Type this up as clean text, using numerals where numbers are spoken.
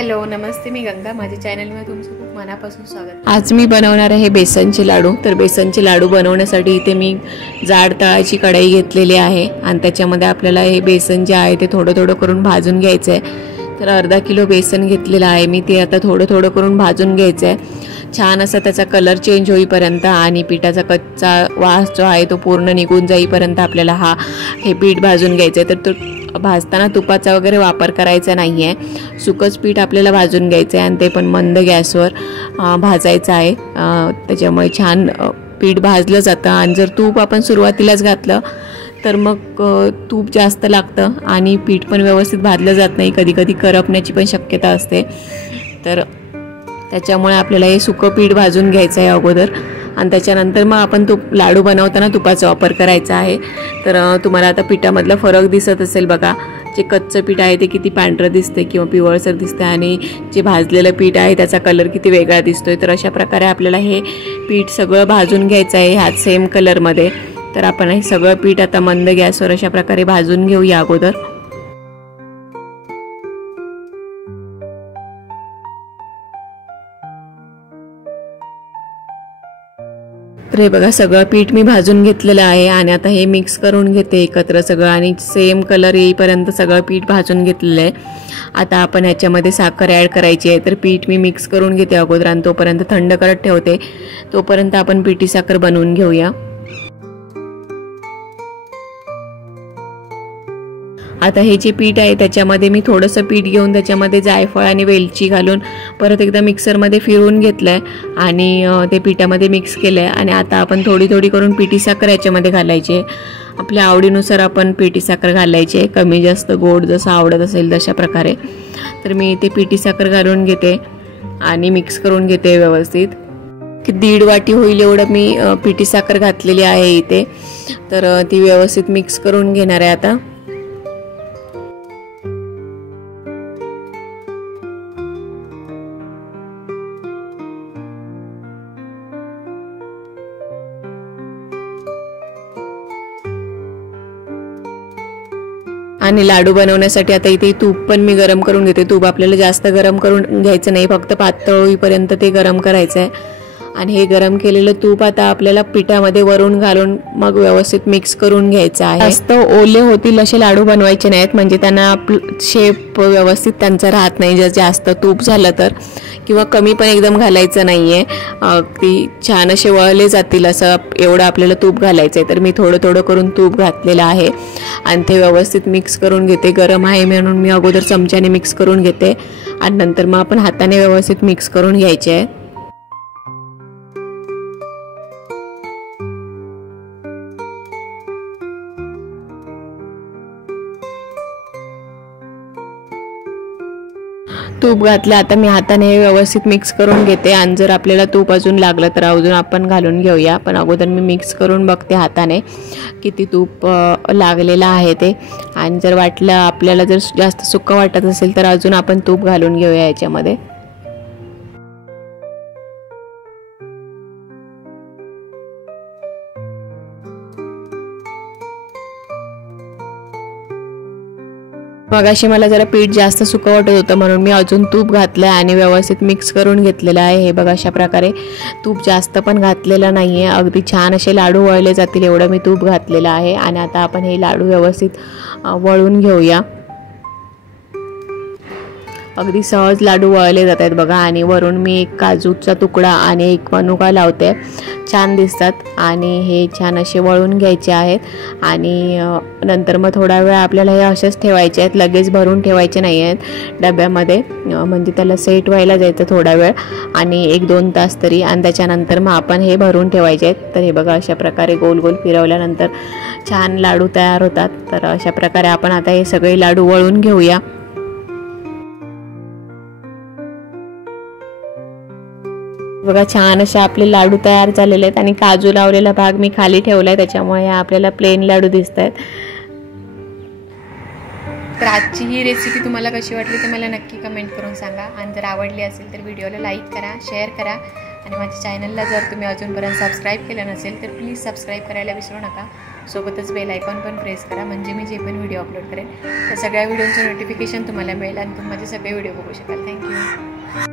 Hello नमस्ते, मी गंगा. माझ्या चॅनलमध्ये तुमचं खूप मनापासून स्वागत. आज मी बनवणार आहे बेसनचे लाडू. तर बेसनचे लाडू बनवण्यासाठी इथे मी जाड तळाची कढई घेतलेली आहे आणि त्याच्यामध्ये आपल्याला हे बेसन जे आहे ते थोडं थोडं करून भाजून घ्यायचं आहे. तर अर्धा किलो बेसन घेतलेलं आहे मी. ते आता थोडं थोडं करून भाजून घ्यायचं आहे. छान असा त्याचा कलर चेंज होईपर्यंत आणि पिठाचा कच्चा वास जो आहे तो पूर्ण निघून जाईपर्यंत आपल्याला हे पीठ भाजून घ्यायचं आहे. तर तो भाजताना तुपाचा वगैरे वापर करायचा नाही आहे. सुकंच पीठ आपल्याला भाजून घ्यायचं आहे आणि ते पण मंद गॅसवर भाजायचं आहे. त्याच्यामुळे छान पीठ भाजलं जातं. आणि जर तूप आपण सुरुवातीलाच घातलं तर मग तूप जास्त लागतं आणि पीठ पण व्यवस्थित भाजलं जात नाही. कधी कधी करपण्याची पण शक्यता असते. तर त्याच्यामुळे आपल्याला हे सुकं पीठ भाजून घ्यायचं आहे अगोदर आणि त्याच्यानंतर मग आपण लाडू बनवताना तुपाचा वापर करायचा आहे. तर तुम्हाला आता पिठामधला फरक दिसत असेल बघा. जे कच्चं पीठ आहे ते किती पांढरं दिसते किंवा पिवळसर दिसते आणि जे भाजलेलं पीठ आहे त्याचा कलर किती वेगळा दिसतोय. तर अशा प्रकारे आपल्याला हे पीठ सगळं भाजून घ्यायचं आहे ह्याच सेम कलरमध्ये. तर आपण हे सगळं पीठ आता मंद गॅसवर अशा प्रकारे भाजून घेऊया अगोदर. तर हे बघा सगळं पीठ मी भाजून घेतलेलं आहे आणि आता हे मिक्स करून घेते एकत्र सगळं आणि सेम कलर येईपर्यंत सगळं पीठ भाजून घेतलेलं आहे. आता आपण ह्याच्यामध्ये साखर ॲड करायची आहे. तर पीठ मी मिक्स करून घेते अगोदर आणि तोपर्यंत थंड करत ठेवते. तोपर्यंत आपण पिठी साखर बनवून घेऊया. आता हे जे पीठ आहे त्याच्यामध्ये मी थोडंसं पीठ घेऊन त्याच्यामध्ये जायफळ आणि वेलची घालून परत एकदा मिक्सरमध्ये फिरवून घेतलं आहे आणि ते पिठामध्ये मिक्स केलं आहे. आणि आता आपण थोडी थोडी करून पिठी साखर याच्यामध्ये घालायची आहे. आपल्या आवडीनुसार आपण पिठी साखर घालायची आहे. कमी जास्त गोड जसं आवडत असेल तशा प्रकारे. तर मी ते पिठी साखर घालून घेते आणि मिक्स करून घेते व्यवस्थित. की 1.5 वाटी होईल एवढं मी पिठी साखर घातलेली आहे इथे. तर ती व्यवस्थित मिक्स करून घेणार आहे आता. आणि लाडू बनवण्यासाठी आता इथे तूप पण मी गरम करून घेते. तूप आपल्याला जास्त गरम करून घ्यायचं नाही, फक्त पातळ होईपर्यंत ते गरम करायचं आहे. आणि हे गरम केलेलं तूप आता आपल्याला पिठामध्ये वरून घालून मग व्यवस्थित मिक्स करून घ्यायचं आहे. जास्त ओले होतील असे लाडू बनवायचे नाहीत, म्हणजे त्यांना शेप व्यवस्थित त्यांचा राहत नाही. जर जास्त तूप झालं तर किंवा कमी पण एकदम घालायचं नाही आहे. ती छान असे वळले जातील असं एवढं आपल्याला तूप घालायचं आहे. तर मी थोडं थोडं करून तूप घातलेलं आहे आणि ते व्यवस्थित मिक्स करून घेते. गरम आहे म्हणून मी अगोदर चमच्याने मिक्स करून घेते आणि नंतर मग आपण हाताने व्यवस्थित मिक्स करून घ्यायचे आहे. तूप घातलं आता मी हाताने व्यवस्थित मिक्स करून घेते. आणि जर आपल्याला तूप अजून लागलं तर अजून आपण घालून घेऊया. पण अगोदर मी मिक्स करून बघते हाताने किती तूप लागलेलं आहे ते. आणि जर वाटलं आपल्याला जर जास्त सुक्कं वाटत असेल तर अजून आपण तूप घालून घेऊया याच्यामध्ये. मगाशी मला जरा पीठ जास्त सुकं वाटत होतं म्हणून मी अजून तूप घातलं आणि व्यवस्थित मिक्स करून घेतलेलं आहे. हे बघा अशा प्रकारे तूप जास्त पण घातलेलं नाही आहे. अगदी छान असे लाडू वळले जातील एवढं मी तूप घातलेलं आहे. आणि आता आपण हे लाडू व्यवस्थित वळून घेऊया. अगदी सहज लाडू वळले जात आहेत बघा. आणि वरून मी एक काजूचा तुकडा आणि एक मनुका लावते, छान दिसतात. आणि हे छान असे वळून घ्यायचे आहेत. आणि नंतर मग थोडा वेळ आपल्याला हे असेच ठेवायचे आहेत, लगेच भरून ठेवायचे नाही आहेत डब्यामध्ये, म्हणजे त्याला सेट व्हायला जायचं थोडा वेळ आणि 1-2 तास तरी. आणि त्याच्यानंतर मग आपण हे भरून ठेवायचे आहेत. तर हे बघा अशा प्रकारे गोल गोल फिरवल्यानंतर छान लाडू तयार होतात. तर अशा प्रकारे आपण आता हे सगळे लाडू वळून घेऊया. बघा छान असे आपले लाडू तयार झालेले आहेत. आणि काजू लावलेला भाग मी खाली ठेवलाय त्याच्यामुळे आपल्याला प्लेन लाडू दिसत आहेत. तर आजची ही रेसिपी तुम्हाला कशी वाटली ते मला नक्की कमेंट करून सांगा. आणि जर आवडली असेल तर व्हिडिओला लाईक करा, शेअर करा आणि माझ्या चॅनलला जर तुम्ही अजूनपर्यंत सबस्क्राईब केलं नसेल तर प्लीज सबस्क्राईब करायला विसरू नका. सोबतच बेल आयकॉन पण प्रेस करा, म्हणजे मी जे पण व्हिडिओ अपलोड करेन त्या सगळ्या व्हिडिओचं नोटिफिकेशन तुम्हाला मिळेल आणि तुम्ही माझे सगळे व्हिडिओ बघू शकाल. थँक्यू.